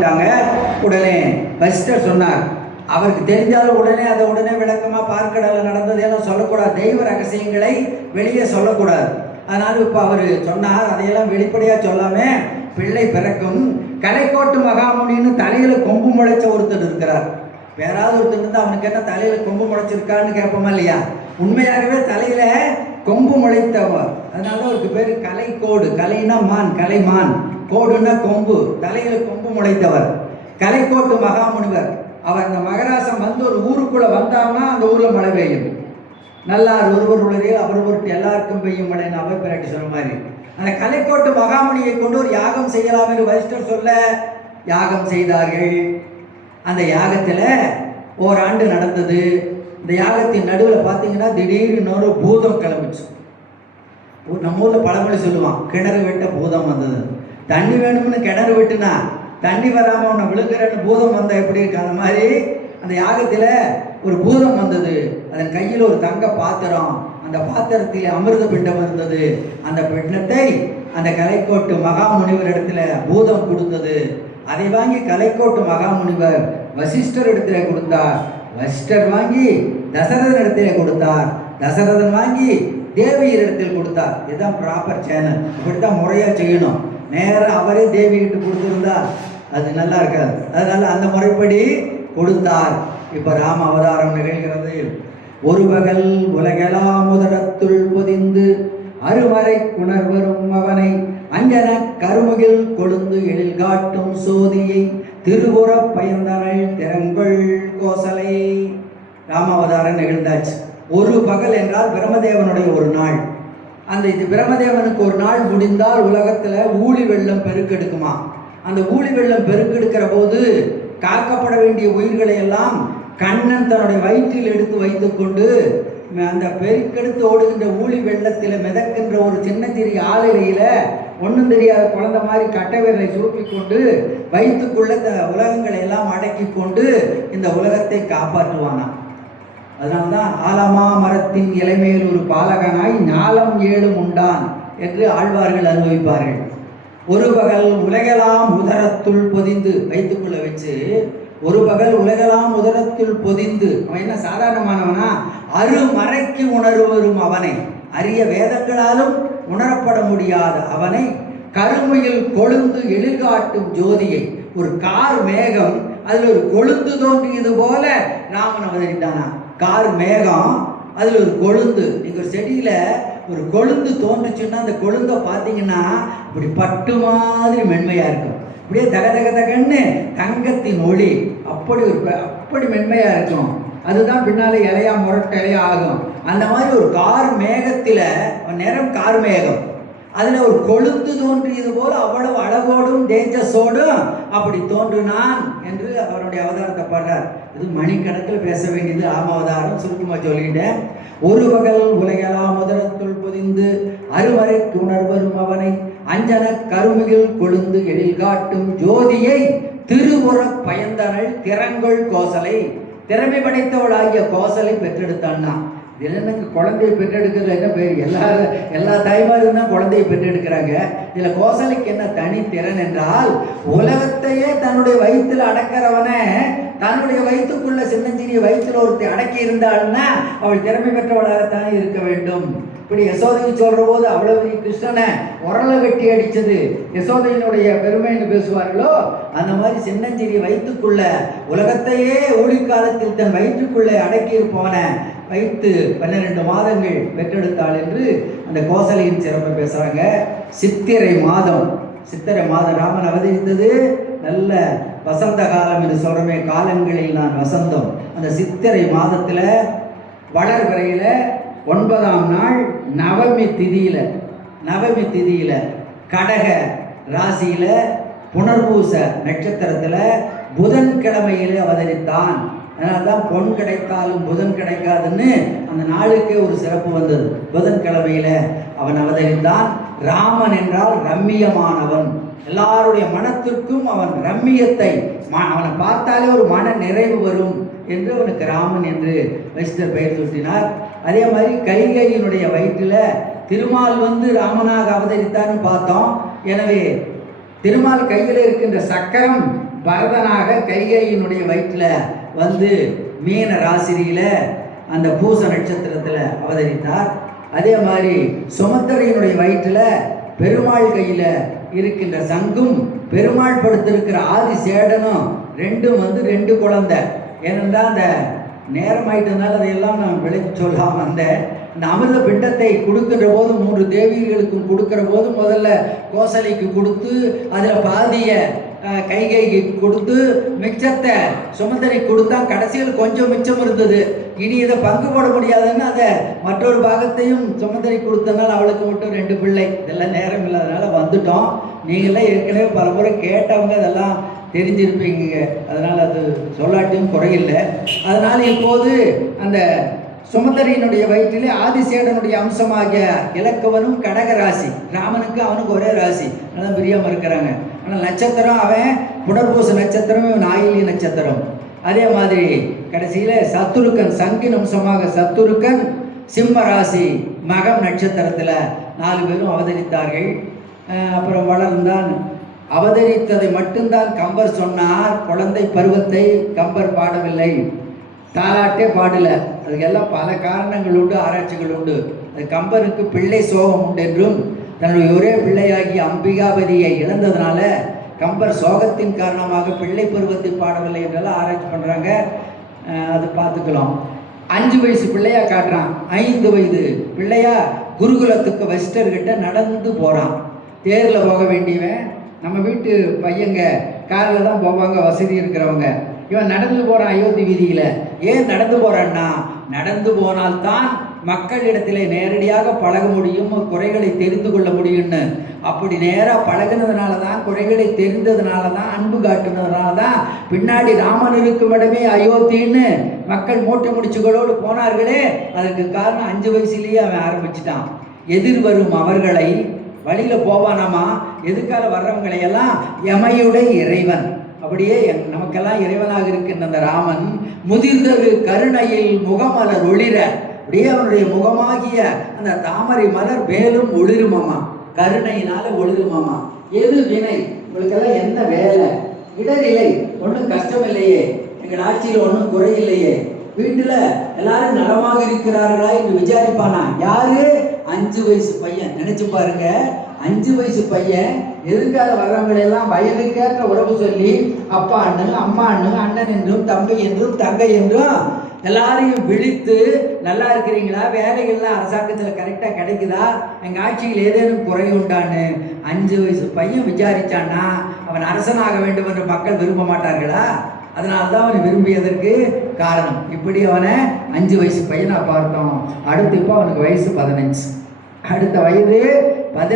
பண்ணிட்டாங்க. உடனே வசிஷ்டர் சொன்னார், அவருக்கு தெரிஞ்சாலும் உடனே விளக்கமாக பார்க்கடலில் நடந்ததையெல்லாம் சொல்லக்கூடாது, தெய்வ ரகசியங்களை வெளியே சொல்லக்கூடாது. அதனால இப்போ அவர் சொன்னார், அதையெல்லாம் வெளிப்படையாக சொல்லாமல் பிள்ளை பிறக்கும். கலைக்கோட்டு மகாமுனின்னு தலையில் கொம்பு முளைச்ச ஒருத்தர் இருக்கிறார். வேறாவது ஒருத்தர் இருந்தால் அவனுக்கு என்ன தலையில் கொம்பு முளைச்சிருக்கான்னு கேட்போமா இல்லையா? உண்மையாகவே தலையில் கொம்பு முளைத்தவர், அதனால அவருக்கு பேர் கலைக்கோடு. கலைனா மான், கலைமான், கோடுன்னா கொம்பு, தலையில் கொம்பு முளைத்தவர் கலைக்கோட்டு மகாமுனிவர். அவர் அந்த மகராசம் வந்து ஒரு ஊருக்குள்ளே வந்தார்னா அந்த ஊரில் மழை பெய்யும். நல்லார் ஒருவர் உலகில் அவர் பொருட்டு எல்லாருக்கும் பெய்யும் மழைன்னு அவர் பிராட்டி சொன்ன மாதிரி அந்த கலைக்கோட்டு மகாமுனியை கொண்டு ஒரு யாகம் செய்யலாம் என்று வசிஷ்டர் சொல்ல யாகம் செய்தார்கள். அந்த யாகத்தில் ஓராண்டு நடந்தது. இந்த யாகத்தின் நடுவில் பார்த்தீங்கன்னா திடீர்னு ஒரு பூதம் கிளம்பிச்சு. நம்ம ஊரில் பழமொழி சொல்லுவான், கிணறு வெட்ட பூதம் வந்தது. தண்ணி வேணும்னு கிணறு வெட்டுனா தண்ணி வராமல் உன்னை விழுக்கிறன்னு பூதம் வந்தால் எப்படி இருக்கு, அந்த மாதிரி அந்த யாகத்தில் ஒரு பூதம் வந்தது. அதன் கையில் ஒரு தங்க பாத்திரம், அந்த பாத்திரத்தில் அமிர்த பிண்டம் இருந்தது. அந்த பிண்டத்தை அந்த கலைக்கோட்டு மகாமுனிவர் இடத்துல பூதம் கொடுத்தது. அதை வாங்கி கலைக்கோட்டு மகாமுனிவர் வசிஷ்டர் இடத்துல கொடுத்தார். வசிஷ்டர் வாங்கி தசரதன் இடத்துல கொடுத்தார். தசரதன் வாங்கி தேவியர் இடத்தில் கொடுத்தார். இதுதான் ப்ராப்பர் சேனல். இப்படித்தான் முறையாக செய்யணும். நேராக அவரே தேவிகிட்ட கொடுத்துருந்தா அது நல்லா இருக்காது. அதனால அந்த முறைப்படி கொடுத்தார். இப்போ ராம அவதாரம் நிகழ்கிறது. ஒரு பகல் உலகெல்லாம் முதலத்துள் பொதிந்து அருமறை குணர்வரும் அவனை அஞ்சன கருமுகில் கொழுந்து எழில் காட்டும் சோதியை திருபுற பயந்தனள் திறங்கொள் கோசலை. ராமாவதாரம் நிகழ்ந்தாச்சு. ஒரு பகல் என்றால் பிரம்மதேவனுடைய ஒரு நாள். அந்த இது பிரம்மதேவனுக்கு ஒரு நாள் முடிந்தால் உலகத்தில் ஊழி வெள்ளம் பெருக்கெடுக்குமா. அந்த ஊழி வெள்ளம் பெருக்கெடுக்கிற போது காக்கப்பட வேண்டிய உயிர்களை எல்லாம் கண்ணன் தன்னுடைய வயிற்றில் எடுத்து வைத்து கொண்டு அந்த பெருக்கெடுத்து ஓடுகின்ற ஊழி வெள்ளத்தில் மிதக்கின்ற ஒரு சின்ன சிறிய ஆளிலையில் ஒன்றும் தெரியாத குழந்தை மாதிரி கட்டை விரலை சூப்பி கொண்டு வயிற்றுக்குள்ள இந்த உலகங்களை எல்லாம் அடக்கி கொண்டு இந்த உலகத்தை காப்பாற்றுவானாம். அதனால்தான் ஆலமா மரத்தின் இலைமேல் ஒரு பாலகனாய் ஞாலம் 7 உண்டான் என்று ஆழ்வார்கள் அனுபவிப்பார்கள். ஒரு பகல் உலகெல்லாம் உதரத்துள் பொதிந்து வயிற்றுக்குள்ள வச்சு ஒரு பகல் உலகெல்லாம் உதரத்துள் பொதிந்து, அவன் என்ன சாதாரணமானவனா? அருமறைக்கு உணர்வரும் அவனை, அரிய வேதங்களாலும் உணரப்பட முடியாத அவனை கருமையில் கொழுந்து எழில்காட்டும் ஜோதியை, ஒரு கார் மேகம் அதில் ஒரு கொழுந்து தோன்றியது போல ராமன் அவதரித்தானா. கார் மேகம் அதில் ஒரு கொழுந்து. நீங்கள் ஒரு செடியில் ஒரு கொழுந்து தோன்றுச்சுன்னா அந்த கொழுந்தை பார்த்தீங்கன்னா இப்படி பட்டு மாதிரி மென்மையாக இருக்கும். அப்படியே தகன்னு தங்கத்தின் ஒளி அப்படி மென்மையாக இருக்கும். அதுதான் பின்னாலே இலையா முரட்டு இலையா ஆகும். அந்த மாதிரி ஒரு கார் மேகத்தில் நிறம் கார் மேகம், அதில் ஒரு கொழுந்து தோன்றியது போல் அவ்வளவு அழகோடும் தேஜஸோடும் அப்படி தோன்றினான் என்று அவருடைய அவதாரத்தை பாடுறார். இது மணிக்கணக்கில் பேச வேண்டியது ராமாவதாரம், சுருக்கமாக சொல்லிட்டேன். ஒரு பகல் உலகெல்லாம் முதலத்துள் பொதிந்து அருமறைக்கு உணர்வரும் அவனை அஞ்சன கருமுகில் கொழுந்து எழில் காட்டும் ஜோதியை திருவுற பயந்தனள் திறங்கொள் கோசலை. திறமை படைத்தவளாகிய கோசலை பெற்றெடுத்தான்னா. இதில் எனக்கு குழந்தையை பெற்றெடுக்கிறது என்ன பேர்? எல்லா தாய்மாரும் தான் குழந்தையை பெற்றெடுக்கிறாங்க. இதில் கோசலைக்கு என்ன தனித்திறன் என்றால், உலகத்தையே தன்னுடைய வயிற்றில் அடக்கிறவனை தன்னுடைய வயிற்றுக்குள்ள சின்னஞ்சிறிய வயிற்றில் ஒருத்தி அடக்கி இருந்தாள்னா அவள் திறமை பெற்றவளாகத்தானே இருக்க வேண்டும். இப்படி யசோதையை சொல்கிற போது அவ்வளவு கிருஷ்ணனை உரலை வெட்டி அடித்தது யசோதையினுடைய பெருமைன்னு பேசுவார்களோ, அந்த மாதிரி சின்னஞ்சிறிய வயிற்றுக்குள்ள உலகத்தையே ஊழிக்காலத்தில் தன் வயிற்றுக்குள்ளே அடக்கியிருப்போன வைத்து 12 மாதங்கள் பெற்றெடுத்தாள் என்று அந்த கோசலையின் சிறப்பை பேசுகிறாங்க. சித்திரை மாதம் ராமன் அவதரித்தது நல்ல வசந்த காலம் என்று சொல்கிறமே, காலங்களில் நான் வசந்தம். அந்த சித்திரை மாதத்தில் வளர்பிறையில் 9ஆம் நாள் நவமி திதியில் கடக ராசியில் புனர்பூச நட்சத்திரத்தில் புதன்கிழமையில் அவதரித்தான். அதனால தான் பொன் கிடைத்தாலும் புதன் கிடைக்காதுன்னு அந்த நாளுக்கே ஒரு சிறப்பு வந்தது. புதன்கிழமையில் அவன் அவதரித்தான். ராமன் என்றால் ரம்மியமானவன். எல்லாருடைய மனத்திற்கும் அவன் ரம்மியத்தை, அவனை பார்த்தாலே ஒரு மன நிறைவு வரும் என்று அவனுக்கு ராமன் என்று வைஷ்ணர் பெயர் சூட்டினார். அதே மாதிரி கைகையினுடைய வயிற்றில் திருமால் வந்து ராமனாக அவதரித்தான்னு பார்த்தோம். எனவே திருமால் கையில் இருக்கின்ற சக்கரம் பரதனாக கைகேயினுடைய வயிற்றில் வந்து மீன ராசிரியில் அந்த பூச நட்சத்திரத்தில் அவதரித்தார். அதே மாதிரி சுமந்தரையினுடைய வயிற்றில் பெருமாள் கையில் இருக்கின்ற சங்கும் பெருமாள் படுத்திருக்கிற ஆதி சேடனும் ரெண்டும் வந்து ரெண்டு குழந்தை. ஏனென்றால் அந்த நேரம் ஆயிட்டதுனால அதையெல்லாம் நான் விளக்கி சொல்லாமல் வந்தேன். இந்த அமிர்த பிண்டத்தை கொடுக்கின்ற போது 3 தேவிகளுக்கும் கொடுக்கிற போது முதல்ல கோசலைக்கு கொடுத்து அதில் பாதிய கைகைக்கு கொடுத்து மிச்சத்தை சுமந்தரை கொடுத்தா கடைசியில் கொஞ்சம் மிச்சம் இருந்தது. இனி இதை பங்கு போட முடியாதுன்னு அதை மற்றொரு பாகத்தையும் சுமந்தரை கொடுத்தனால அவளுக்கு மட்டும் 2 பிள்ளை. இதெல்லாம் நேரம் இல்லாதனால வந்துட்டோம். நீங்களாம் ஏற்கனவே பல முறை கேட்டவங்க இதெல்லாம் தெரிஞ்சிருப்பீங்க, அதனால் அது சொல்லாட்டியும் குறையில்லை. அதனால் இப்போது அந்த சுமந்தரியினுடைய வயிற்றிலே ஆதிசேடனுடைய அம்சமாகிய இலக்கவனும் கடகராசி. ராமனுக்கு அவனுக்கு ஒரே ராசி, அதான் பிரியாமல் இருக்கிறாங்க. ஆனால் நட்சத்திரம் அவன் புனர்பூச நட்சத்திரம், இவன் ஆயிலி நட்சத்திரம். அதே மாதிரி கடைசியில் சத்துருக்கன் சங்கின் அம்சமாக சத்துருக்கன் சிம்ம ராசி மகம் நட்சத்திரத்தில் 4 பேரும் அவதரித்தார்கள். அப்புறம் வளர்ந்தான். அவதரித்ததை மட்டும்தான் கம்பர் சொன்னார். குழந்தை பருவத்தை கம்பர் பாடவில்லை, தாலாட்டே பாடலை. அதுக்கெல்லாம் பல காரணங்கள் உண்டு, ஆராய்ச்சிகள் உண்டு. அது கம்பருக்கு பிள்ளை சோகம் உண்டு என்றும் தன்னுடைய ஒரே பிள்ளையாகி அம்பிகாபதியை இழந்ததுனால கம்பர் சோகத்தின் காரணமாக பிள்ளை பருவத்தை பாடவில்லை என்றெல்லாம் ஆராய்ச்சி பண்ணுறாங்க. அது பார்த்துக்கலாம். 5 வயசு பிள்ளையா காட்டுறான். 5 வயது பிள்ளையா குருகுலத்துக்கு வசிஷ்டர்கிட்ட நடந்து போகிறான். தேரில் போக வேண்டியவன். நம்ம வீட்டு பையங்க காரில் தான் போவாங்க, வசதி இருக்கிறவங்க. இவன் நடந்து போகிறான் அயோத்தி வீதியில். ஏன் நடந்து போகிறான்னா, நடந்து போனால்தான் மக்களிடத்தில் நேரடியாக பழக முடியும், குறைகளை தெரிந்து கொள்ள முடியும்னு. அப்படி நேராக பழகினதுனால தான், குறைகளை தெரிந்ததுனால தான், அன்பு காட்டுனதுனால தான் பின்னாடி ராமன் இருக்கும் இடமே அயோத்தின்னு மக்கள் மூட்டை முடிச்சுகளோடு போனார்களே. அதற்கு காரணம் 5 வயசுலேயே அவன் ஆரம்பிச்சிட்டான். எதிர்வரும் அவர்களை வழியில் போவானாமா, எதுக்காக வர்றவங்களையெல்லாம் எமையுடைய இறைவன். அப்படியே நமக்கெல்லாம் இறைவனாக இருக்கின்ற அந்த ராமன் முதிர்ந்தது கருணையில் முகமலர் ஒளிர. அப்படியே அவனுடைய முகமாகிய அந்த தாமரை மலர் மேலும் ஒளிருமாமா, கருணையினால ஒளிருமாமா. எது வினை, உங்களுக்கெல்லாம் என்ன வேலை, இடரில்லை, ஒன்றும் கஷ்டம் இல்லையே, எங்கள் ஆட்சியில் ஒன்றும் குறையில்லையே, வீட்டில் எல்லாரும் நலமாக இருக்கிறார்களா என்று விசாரிப்பானா. யாரு? 5 வயசு பையன். நினைச்சு பாருங்க, 5 வயசு பையன் எதுக்காக வர்றவங்களெல்லாம் வயதுக்கேற்ற உறவு சொல்லி அப்பா அண்ணன், அம்மா அண்ணன், அண்ணன் என்றும் தம்பி என்றும் தங்கை என்றும் எல்லாரையும் விழித்து, நல்லா இருக்கிறீங்களா, வேலைகள்லாம் அரசாங்கத்தில் கரெக்டாக கிடைக்குதா, எங்கள் ஆட்சியில் ஏதேனும் குறை உண்டான்னு 5 வயசு பையன் விசாரிச்சான்னா அவன் அரசனாக வேண்டும் என்று மக்கள் விரும்ப மாட்டார்களா? அதனால்தான் அவனை விரும்பியதற்கு காரணம். இப்படி அவனை 5 வயசு பையனை பார்த்தோம். அடுத்து இப்போ அவனுக்கு வயசு 15. அடுத்த வயது 15.